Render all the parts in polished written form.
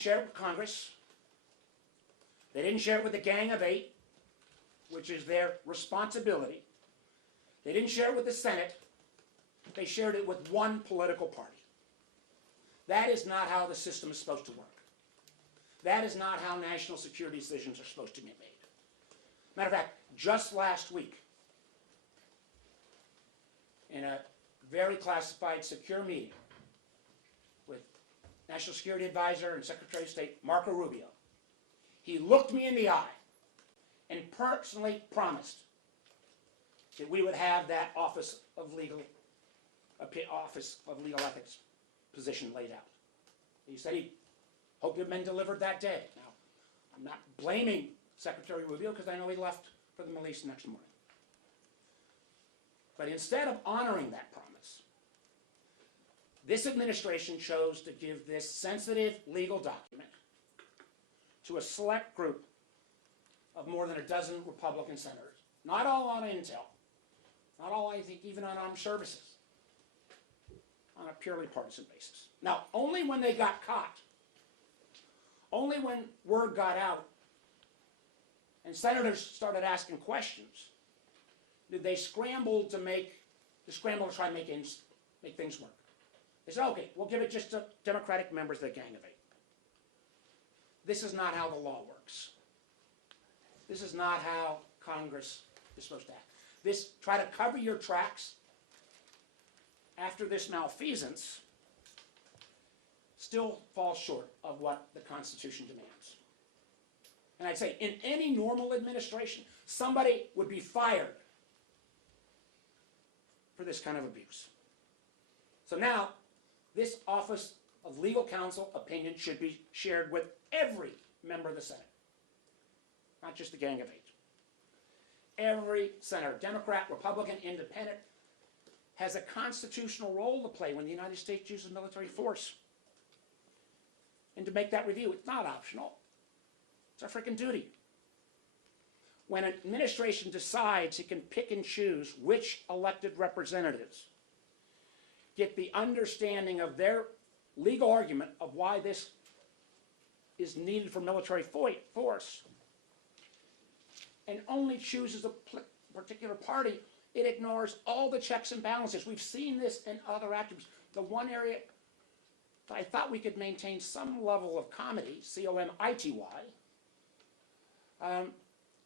share it with Congress. They didn't share it with the Gang of Eight, which is their responsibility. They didn't share it with the Senate. They shared it with one political party. That is not how the system is supposed to work. That is not how national security decisions are supposed to be made. Matter of fact, just last week, in a very classified, secure meeting with National Security Advisor and Secretary of State Marco Rubio, he looked me in the eye and personally promised that we would have that Office of Legal Ethics position laid out. He said he hoped it had been delivered that day. Now, I'm not blaming Secretary Rubio because I know he left for the Middle East next morning. But instead of honoring that promise, this administration chose to give this sensitive legal document to a select group of more than a dozen Republican senators. Not all on intel, not all, I think, even on armed services, on a purely partisan basis. Now, only when they got caught, only when word got out and senators started asking questions, did they scramble to try and make things work. They said, okay, we'll give it just to Democratic members of the Gang of Eight. This is not how the law works. This is not how Congress is supposed to act. Try to cover your tracks after this malfeasance still falls short of what the Constitution demands. And I'd say in any normal administration, somebody would be fired for this kind of abuse. So now, this Office of Legal Counsel opinion should be shared with every member of the Senate, not just the Gang of Eight. Every senator, Democrat, Republican, Independent, has a constitutional role to play when the United States uses military force. And to make that review, it's not optional. It's our freaking duty. When an administration decides it can pick and choose which elected representatives get the understanding of their legal argument of why this is needed for military force, and only chooses a particular party, it ignores all the checks and balances. We've seen this in other attributes. The one area that I thought we could maintain some level of comity, C-O-M-I-T-Y,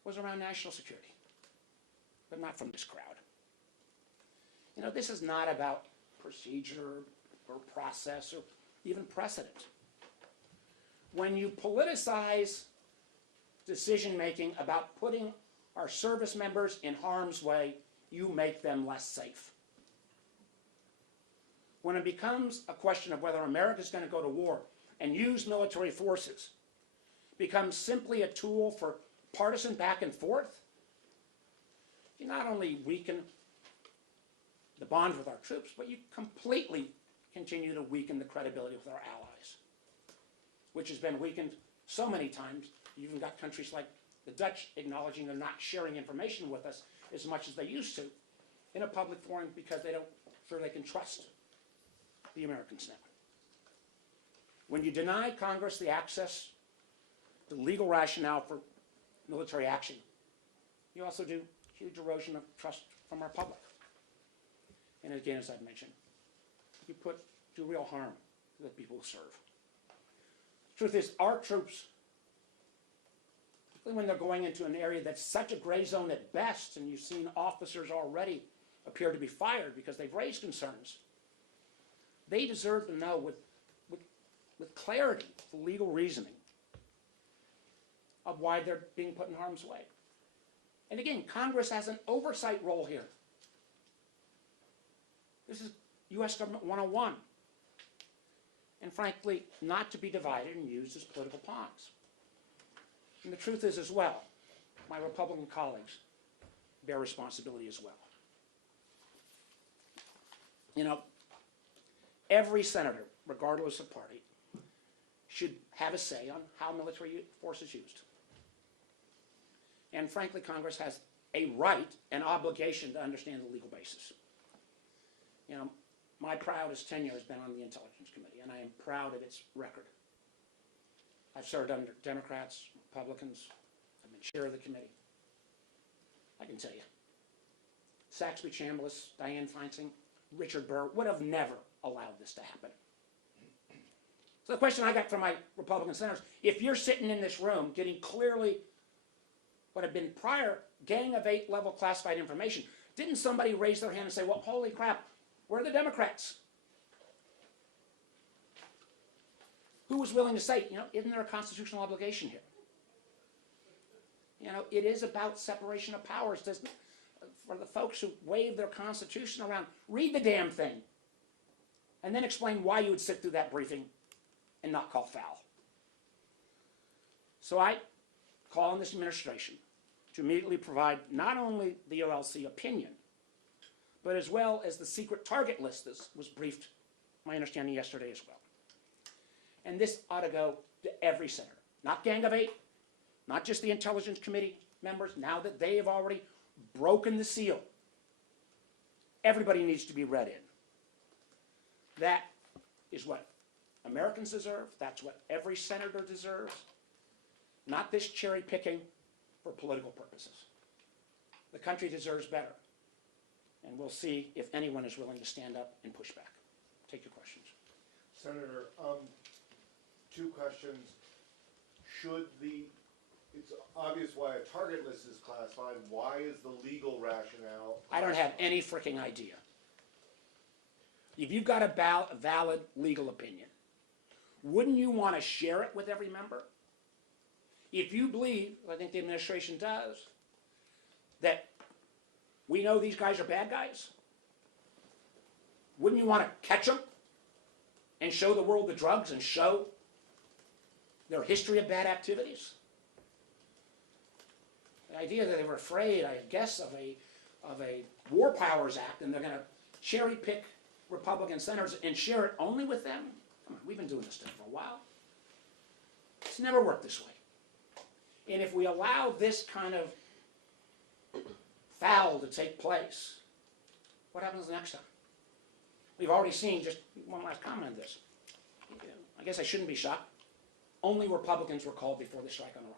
was around national security, but not from this crowd. You know, this is not about procedure or process or even precedent. When you politicize decision-making about putting our service members in harm's way, you make them less safe. When it becomes a question of whether America is going to go to war and use military forces, becomes simply a tool for partisan back and forth, you not only weaken the bond with our troops, but you completely continue to weaken the credibility with our allies, which has been weakened so many times. You even got countries like the Dutch acknowledging they're not sharing information with us as much as they used to in a public forum because they don't feel they can trust the Americans now. When you deny Congress the access to legal rationale for military action, you also do huge erosion of trust from our public. And again, as I've mentioned, you do real harm to the people who serve. The truth is, our troops, particularly when they're going into an area that's such a gray zone at best, and you've seen officers already appear to be fired because they've raised concerns, they deserve to know with clarity the legal reasoning of why they're being put in harm's way. And again, Congress has an oversight role here. This is U.S. Government 101. And frankly, not to be divided and used as political pawns. And the truth is as well, my Republican colleagues bear responsibility as well. You know, every senator, regardless of party, should have a say on how military force is used. And frankly, Congress has a right and obligation to understand the legal basis. You know, my proudest tenure has been on the Intelligence Committee, and I am proud of its record. I've served under Democrats, Republicans. I've been chair of the committee. I can tell you, Saxby Chambliss, Dianne Feinstein, Richard Burr would have never allowed this to happen. So the question I got from my Republican senators, if you're sitting in this room getting clearly what had been prior Gang of Eight level classified information, didn't somebody raise their hand and say, well, holy crap, where are the Democrats? Who was willing to say, isn't there a constitutional obligation here? It is about separation of powers. For the folks who wave their Constitution around, read the damn thing. And then explain why you would sit through that briefing and not call foul. So I call on this administration to immediately provide not only the OLC opinion, but as well as the secret target list that was briefed, my understanding, yesterday as well. And this ought to go to every senator, not Gang of Eight, not just the Intelligence Committee members, now that they have already broken the seal. Everybody needs to be read in. That is what Americans deserve. That's what every senator deserves. Not this cherry picking for political purposes. The country deserves better. And we'll see if anyone is willing to stand up and push back. Take your questions. Senator, two questions. It's obvious why a target list is classified. Why is the legal rationale classified? I don't have any freaking idea. If you've got a valid legal opinion, wouldn't you want to share it with every member? If you believe, I think the administration does, that we know these guys are bad guys, wouldn't you want to catch them and show the world the drugs and show their history of bad activities? The idea that they were afraid, I guess, of a War Powers Act, and they're going to cherry pick Republican senators and share it only with them? Come on, we've been doing this stuff for a while. It's never worked this way. And if we allow this kind of foul to take place, what happens next time? We've already seen, just one last comment on this. I guess I shouldn't be shocked. Only Republicans were called before the strike on Iran.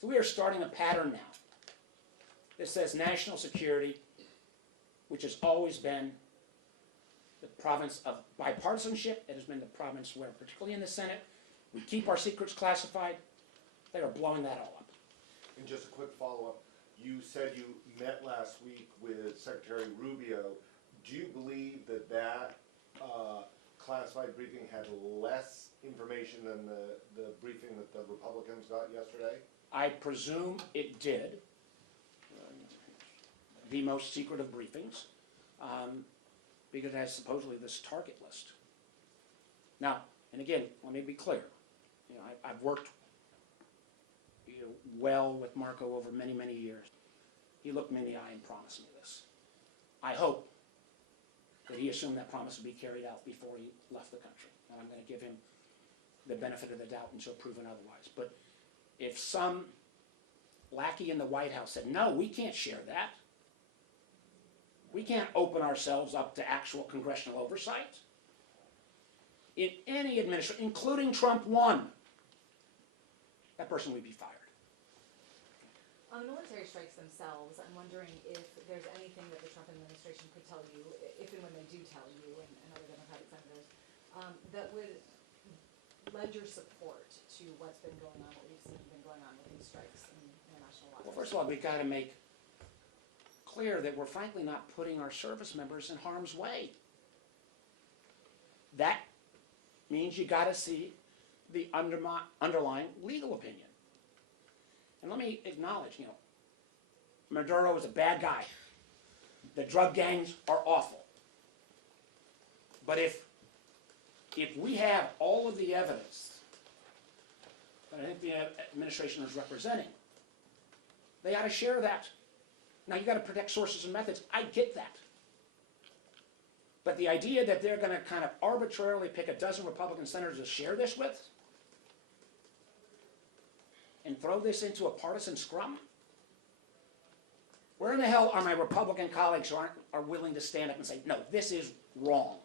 So we are starting a pattern now that says national security, which has always been the province of bipartisanship. It has been the province where, particularly in the Senate, we keep our secrets classified. They are blowing that all up. And just a quick follow-up. You said you met last week with Secretary Rubio. Do you believe that classified briefing had less information than the briefing that the Republicans got yesterday? I presume it did. The most secret of briefings, because it has supposedly this target list. Now, and again, let me be clear. I've worked well with Marco over many, many years. He looked me in the eye and promised me this. I hope that he assumed that promise would be carried out before he left the country. And I'm going to give him the benefit of the doubt until proven otherwise. But if some lackey in the White House said, no, we can't share that. We can't open ourselves up to actual congressional oversight. In any administration, including Trump 1, that person would be fired. On the military strikes themselves, I'm wondering if there's anything that the Trump administration could tell you, if and when they do tell you, and other Democratic senators, that would lend your support to what's been going on, what we've seen been going on with these strikes in international waters. Well, first of all, we've got to make clear that we're frankly not putting our service members in harm's way. That means you got to see the underlying legal opinion. And let me acknowledge, Maduro is a bad guy. The drug gangs are awful. But if we have all of the evidence that I think the administration is representing, they ought to share that. Now, you got to protect sources and methods. I get that. But the idea that they're going to kind of arbitrarily pick a dozen Republican senators to share this with and throw this into a partisan scrum? Where in the hell are my Republican colleagues who are willing to stand up and say, no, this is wrong?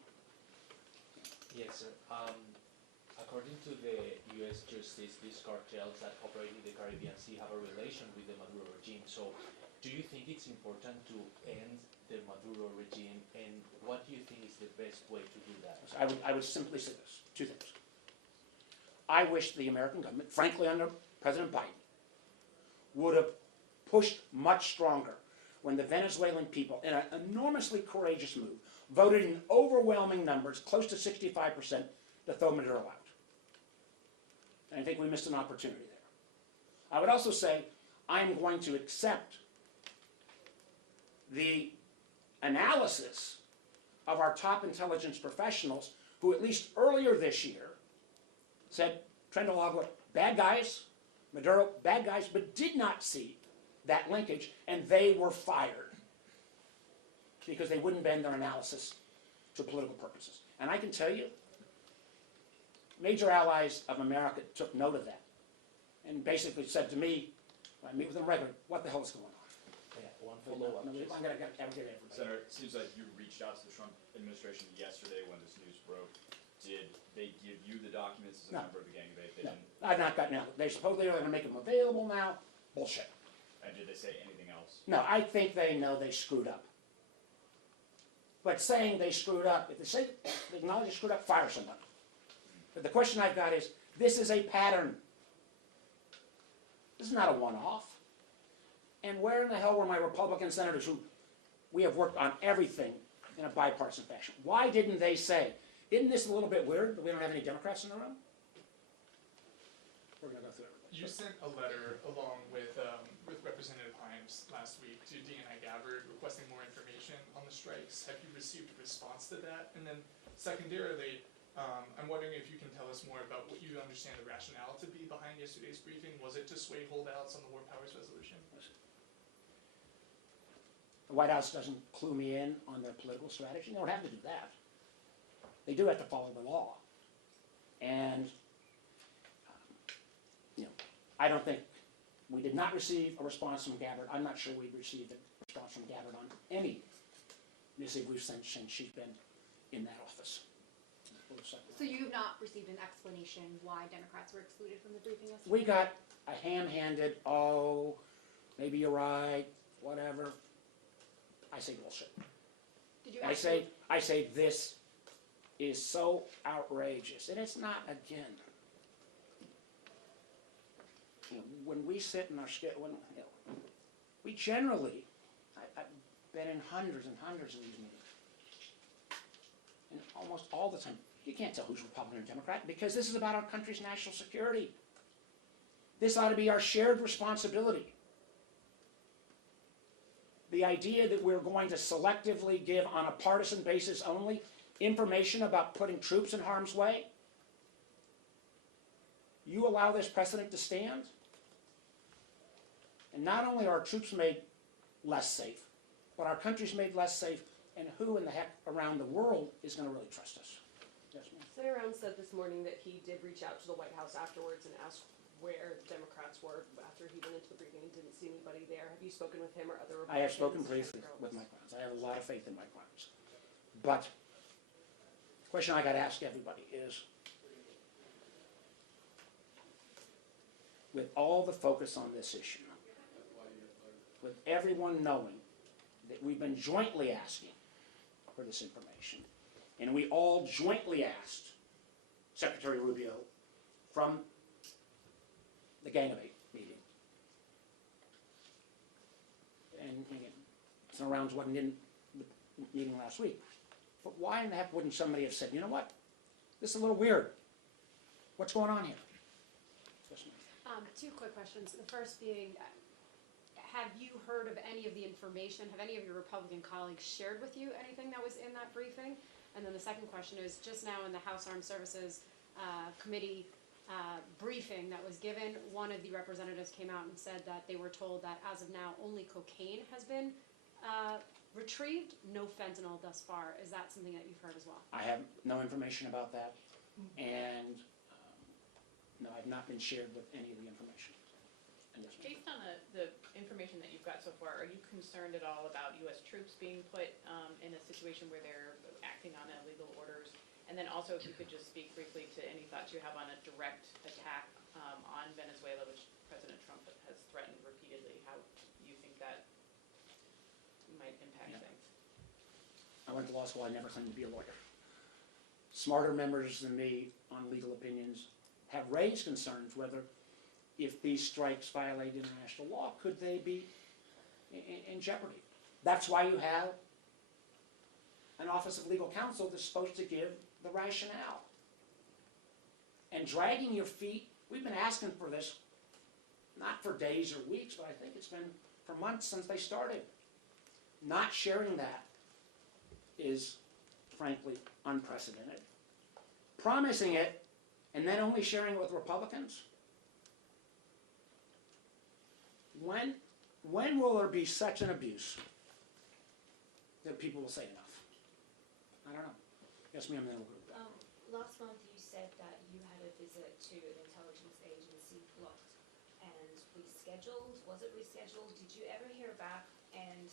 Yes, sir. A according to the U.S. justice, these cartels that operate in the Caribbean Sea have a relation with the Maduro regime. So, do you think it's important to end the Maduro regime, and what do you think is the best way to do that? I would simply say this, two things. I wish the American government, frankly under President Biden, would have pushed much stronger when the Venezuelan people, in an enormously courageous move, voted in overwhelming numbers, close to 65%, to throw Maduro out. And I think we missed an opportunity there. I would also say I'm going to accept the analysis of our top intelligence professionals who at least earlier this year said Trindalagua, bad guys, Maduro, bad guys, but did not see that linkage, and they were fired because they wouldn't bend their analysis to political purposes. And I can tell you, major allies of America took note of that and basically said to me, when I meet with them regularly, what the hell is going on? Yeah, one follow-up. I'm going to get everybody. Senator, it seems like you reached out to the Trump administration yesterday when this news broke. Did they give you the documents as a No. member of the gang of eight? They No, didn't. I've not gotten out. They supposedly are going to make them available now. Bullshit. And did they say anything else? No, I think they know they screwed up. But saying they screwed up, if they say they acknowledge they screwed up, fire somebody. But the question I've got is, this is a pattern. This is not a one-off. And where in the hell were my Republican senators who we have worked on everything in a bipartisan fashion? Why didn't they say, isn't this a little bit weird that we don't have any Democrats in the room? We're going to go through everything. You sent a letter along with Representative Himes last week to DNI Gabbard requesting more information on the strikes. Have you received a response to that? And then secondarily, I'm wondering if you can tell us more about what you understand the rationale to be behind yesterday's briefing. Was it to sway holdouts on the War Powers Resolution? The White House doesn't clue me in on their political strategy. They don't have to do that. They do have to follow the law. And, I don't think, we did not receive a response from Gabbard. I'm not sure we've received a response from Gabbard on any missive we've sent since she's been in that office. So you have not received an explanation why Democrats were excluded from the briefing yesterday? We got a ham-handed, oh, maybe you're right, whatever. I say bullshit. Did you I say this is so outrageous, and it's not, again, when we sit in our we generally, I've been in hundreds and hundreds of these meetings, and almost all the time, you can't tell who's Republican or Democrat because this is about our country's national security. This ought to be our shared responsibility. The idea that we're going to selectively give on a partisan basis only information about putting troops in harm's way, you allow this precedent to stand, and not only are our troops made less safe, but our country's made less safe, and who in the heck around the world is going to really trust us? Yes, ma'am. Senator Rounds said this morning that he did reach out to the White House afterwards and asked where the Democrats were after he went into the briefing and didn't see anybody there. Have you spoken with him or other Republicans? I have spoken briefly with Mike Rounds. I have a lot of faith in Mike Rounds. But the question I got to ask everybody is, with all the focus on this issue, with everyone knowing that we've been jointly asking for this information, and we all jointly asked Secretary Rubio from the Gang of Eight meeting, and again, Senator Rounds wasn't in the meeting last week, but why in the heck wouldn't somebody have said, you know what, this is a little weird, what's going on here? Yes, ma'am. Two quick questions. The first being, have you heard of any of the information? Have any of your Republican colleagues shared with you anything that was in that briefing? And then the second question is, just now in the House Armed Services Committee briefing that was given, one of the representatives came out and said that they were told that as of now only cocaine has been retrieved, no fentanyl thus far. Is that something that you've heard as well? I have no information about that, and no, I've not been shared with any of the information. And yes, ma'am. Based on the information that you've got so far, are you concerned at all about U.S. troops being put in a situation where they're acting on illegal orders? And And then also, if you could just speak briefly to any thoughts you have on a direct attack on Venezuela, which President Trump has threatened repeatedly, how you think that might impact Yeah. things. I went to law school, I never claimed to be a lawyer. Smarter members than me on legal opinions have raised concerns whether, if these strikes violate international law, could they be in jeopardy? That's why you have an Office of Legal Counsel that's supposed to give the rationale. And dragging your feet, we've been asking for this, not for days or weeks, but I think it's been for months since they started. Not sharing that is, frankly, unprecedented. Promising it and then only sharing it with Republicans? When will there be such an abuse that people will say enough? I don't know. Yes, ma'am, then we'll go. Last month you said that you had a visit to an intelligence agency blocked and rescheduled. Was it rescheduled? Did you ever hear back? And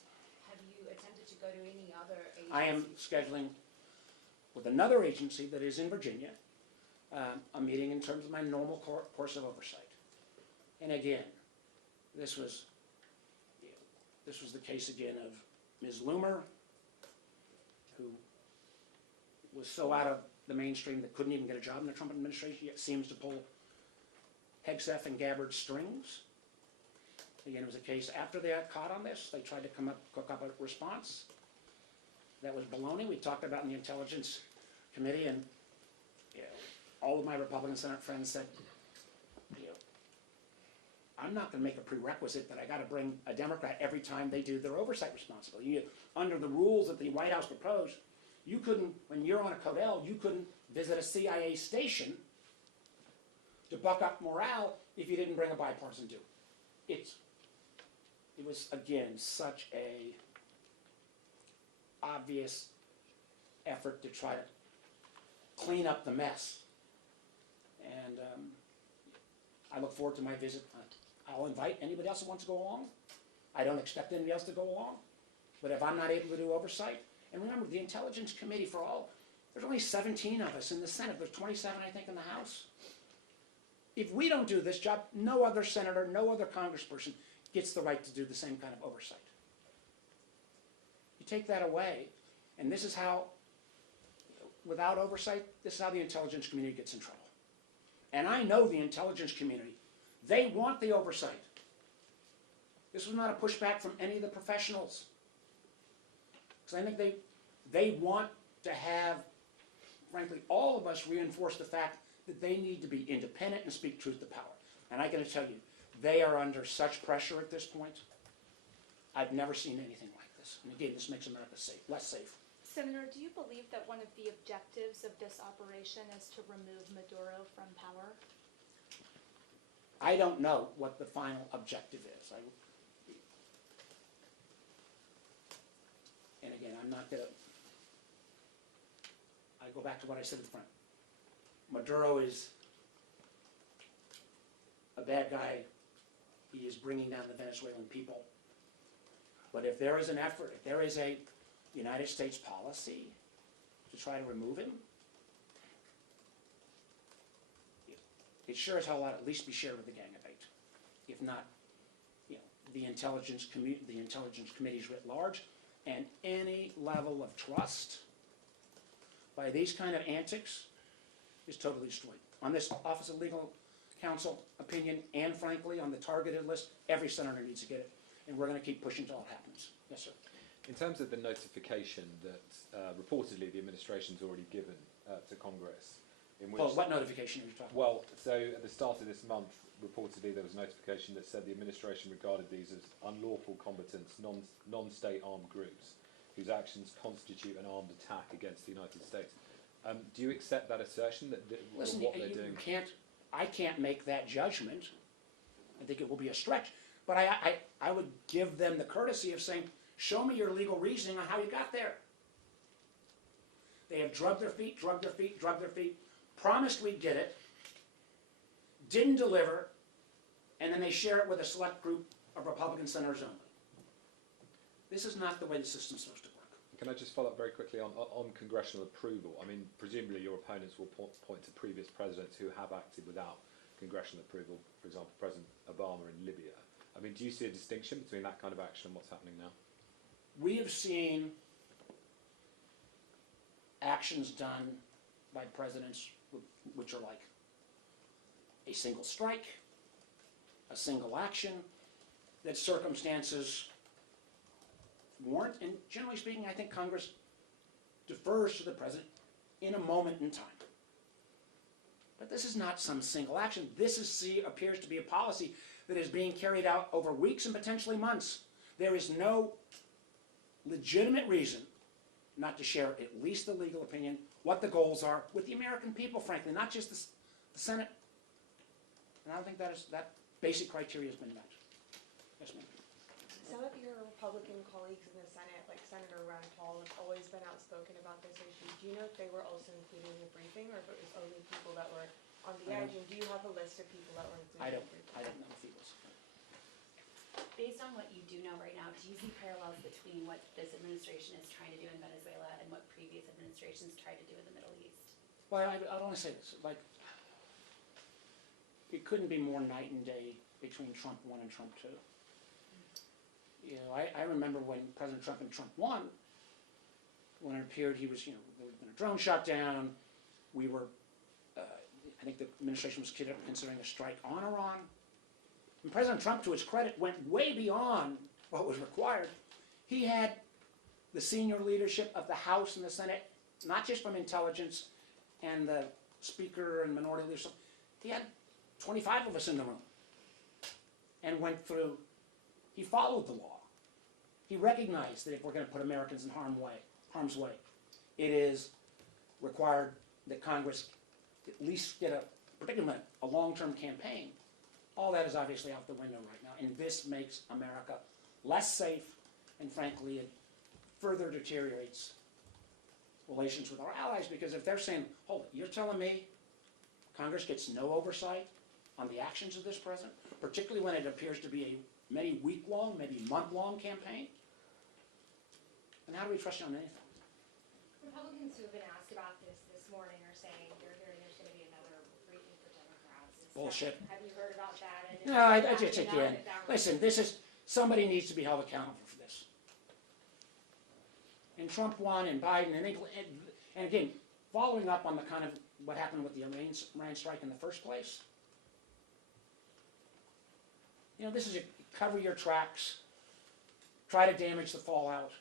have you attempted to go to any other agency? I am scheduling with another agency that is in Virginia, a meeting in terms of my normal course of oversight. And again, this was the case again of Ms. Loomer, who was so out of the mainstream that couldn't even get a job in the Trump administration, yet seems to pull Hegseth and Gabbard strings. Again, it was a case after they got caught on this, they tried to cook up a response. That was baloney. We talked about in the Intelligence Committee, and all of my Republican Senate friends said, I'm not going to make a prerequisite that I got to bring a Democrat every time they do their oversight responsibility. Under the rules that the White House proposed, you couldn't, when you're on a Codell, you couldn't visit a CIA station to buck up morale if you didn't bring a bipartisan do. It was, again, such a obvious effort to try to clean up the mess. And I look forward to my visit. I'll invite anybody else who wants to go along. I don't expect anybody else to go along. But if I'm not able to do oversight, and remember, the Intelligence Committee for all, there's only 17 of us in the Senate. There's 27, I think, in the House. If we don't do this job, no other senator, no other congressperson gets the right to do the same kind of oversight. You take that away, and this is how, without oversight, this is how the intelligence community gets in trouble. And I know the intelligence community. They want the oversight. This was not a pushback from any of the professionals. Because I think they want to have, frankly, all of us reinforce the fact that they need to be independent and speak truth to power. And I got to tell you, they are under such pressure at this point. I've never seen anything like this. And again, this makes America less safe. Senator, do you believe that one of the objectives of this operation is to remove Maduro from power? I don't know what the final objective is. And again, I'm not going to... I go back to what I said at the front. Maduro is a bad guy. He is bringing down the Venezuelan people. But if there is an effort, if there is a United States policy to try to remove him, it sure as hell ought to at least be shared with the Gang of Eight. If not, the intelligence committees writ large, and any level of trust by these kind of antics is totally destroyed. On this Office of Legal Counsel opinion, and frankly, on the targeted list, every senator needs to get it, and we're going to keep pushing until it happens. Yes, sir. In terms of the notification that reportedly the administration's already given to Congress, in which... Well, what notification are you talking about? Well, so at the start of this month, reportedly there was a notification that said the administration regarded these as unlawful combatants, non-state armed groups, whose actions constitute an armed attack against the United States. Do you accept that assertion, that Listen, what they're doing? I can't make that judgment. I think it will be a stretch. But I would give them the courtesy of saying, show me your legal reasoning on how you got there. They have drugged their feet, promised we'd get it, didn't deliver, and then they share it with a select group of Republican senators only. This is not the way the system's supposed to work. can I just follow up very quickly on congressional approval? I mean, presumably your opponents will point to previous presidents who have acted without congressional approval, for example, President Obama in Libya. I mean, do you see a distinction between that kind of action and what's happening now? We have seen actions done by presidents which are like a single strike, a single action, that circumstances warrant, and generally speaking, I think Congress defers to the president in a moment in time. But this is not some single action. This appears to be a policy that is being carried out over weeks and potentially months. There is no legitimate reason not to share at least the legal opinion, what the goals are, with the American people, frankly, not just the Senate. And I don't think that basic criteria has been met. Yes, ma'am. Some of your Republican colleagues in the Senate, like Senator Rand Paul, have always been outspoken about this issue. Do you know if they were also included in the briefing, or if it was only people that were on the edge? And do you have a list of people that were included in the briefing? I don't know if he was. Based on what you do know right now, do you see parallels between what this administration is trying to do in Venezuela and what previous administrations tried to do in the Middle East? Well, I'd only say this, like, it couldn't be more night and day between Trump 1 and Trump 2. You know, I remember when President Trump and Trump 1, when it appeared he was, there had been a drone shot down, we were, I think the administration was considering a strike on Iran. And President Trump, to his credit, went way beyond what was required. He had the senior leadership of the House and the Senate, not just from intelligence and the Speaker and minority leadership. He had 25 of us in the room and went through. He followed the law. He recognized that if we're going to put Americans in harm's way, it is required that Congress at least get particularly a long-term campaign. All that is obviously out the window right now, and this makes America less safe, and frankly, it further deteriorates relations with our allies, because if they're saying, hold it, you're telling me Congress gets no oversight on the actions of this president, particularly when it appears to be a many week-long, maybe month-long campaign, then how do we trust you on anything? Republicans who have been asked about this morning are saying they're hearing there's going to be another briefing for Democrats. Bullshit. Have you heard about that? And No, I just again. Listen, somebody needs to be held accountable for this. And Trump won, and Biden, and again, following up on the kind of what happened with the Iran strike in the first place. This is a cover your tracks, try to damage the fallout.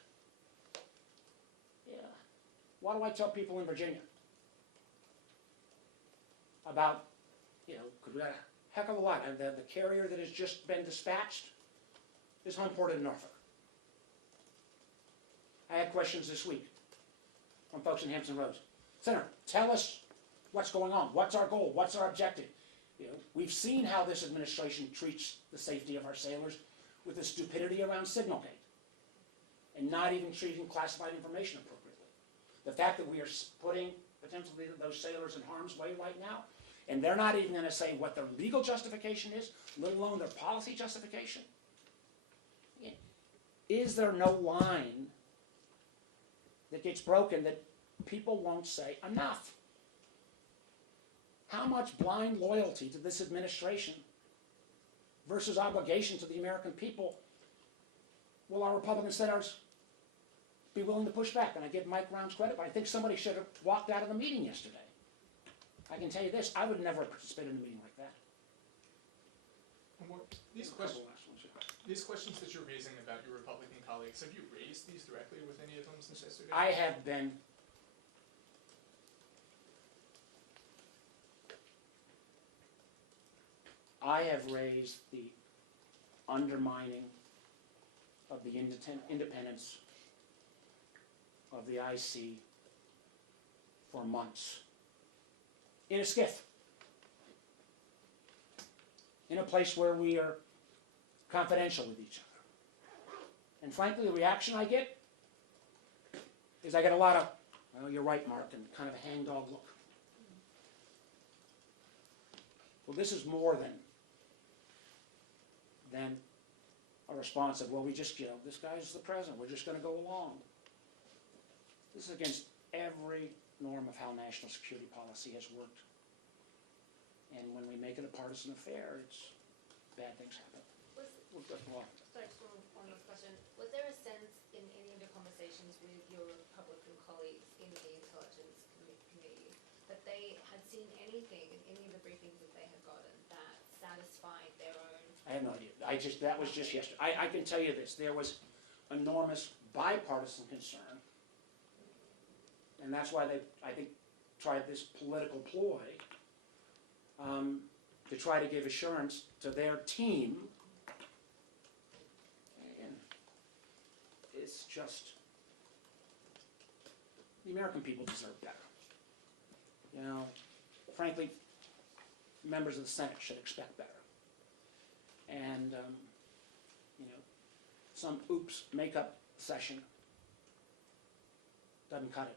Yeah. What do I tell people in Virginia about, because we got a heck of a lot. And the carrier that has just been dispatched is homeported in Norfolk. I had questions this week from folks in Hampton Roads. Senator, tell us what's going on. What's our goal? What's our objective? We've seen how this administration treats the safety of our sailors with the stupidity around Signalgate and not even treating classified information appropriately. The fact that we are putting potentially those sailors in harm's way right now, and they're not even going to say what their legal justification is, let alone their policy justification. Is there no line that gets broken that people won't say enough? How much blind loyalty to this administration versus obligation to the American people will our Republican senators be willing to push back? And I give Mike Rounds credit, but I think somebody should have walked out of the meeting yesterday. I can tell you this, I would never participate in a meeting like that. These questions that you're raising about your Republican colleagues, have you raised these directly with any of them since yesterday? I have been raised the undermining of the independence of the IC for months. In a skiff. In a place where we are confidential with each other. And frankly, the reaction I get is I get a lot of, well, you're right, Mark, and kind of a hangdog look. Well, this is more than a response of, well, we just, this guy's the president, we're just going to go along. This is against every norm of how national security policy has worked. And when we make it a partisan affair, bad things happen. Well, Sorry, just one last question. Was there a sense in any of your conversations with your Republican colleagues in the intelligence committee that they had seen anything in any of the briefings that they had gotten that satisfied their own? I have no idea. That was just yesterday. I can tell you this, there was enormous bipartisan concern. And that's why they, I think, tried this political ploy to try to give assurance to their team. And it's just, the American people deserve better. You know, frankly, members of the Senate should expect better. And, you know, some oops makeup session doesn't cut it.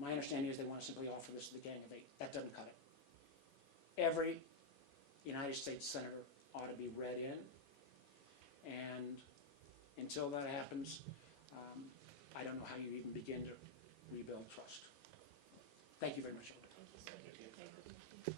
My understanding is they want to simply offer this to the Gang of Eight. That doesn't cut it. Every United States senator ought to be read in, and until that happens, I don't know how you even begin to rebuild trust. Thank you very much. Thank you, sir.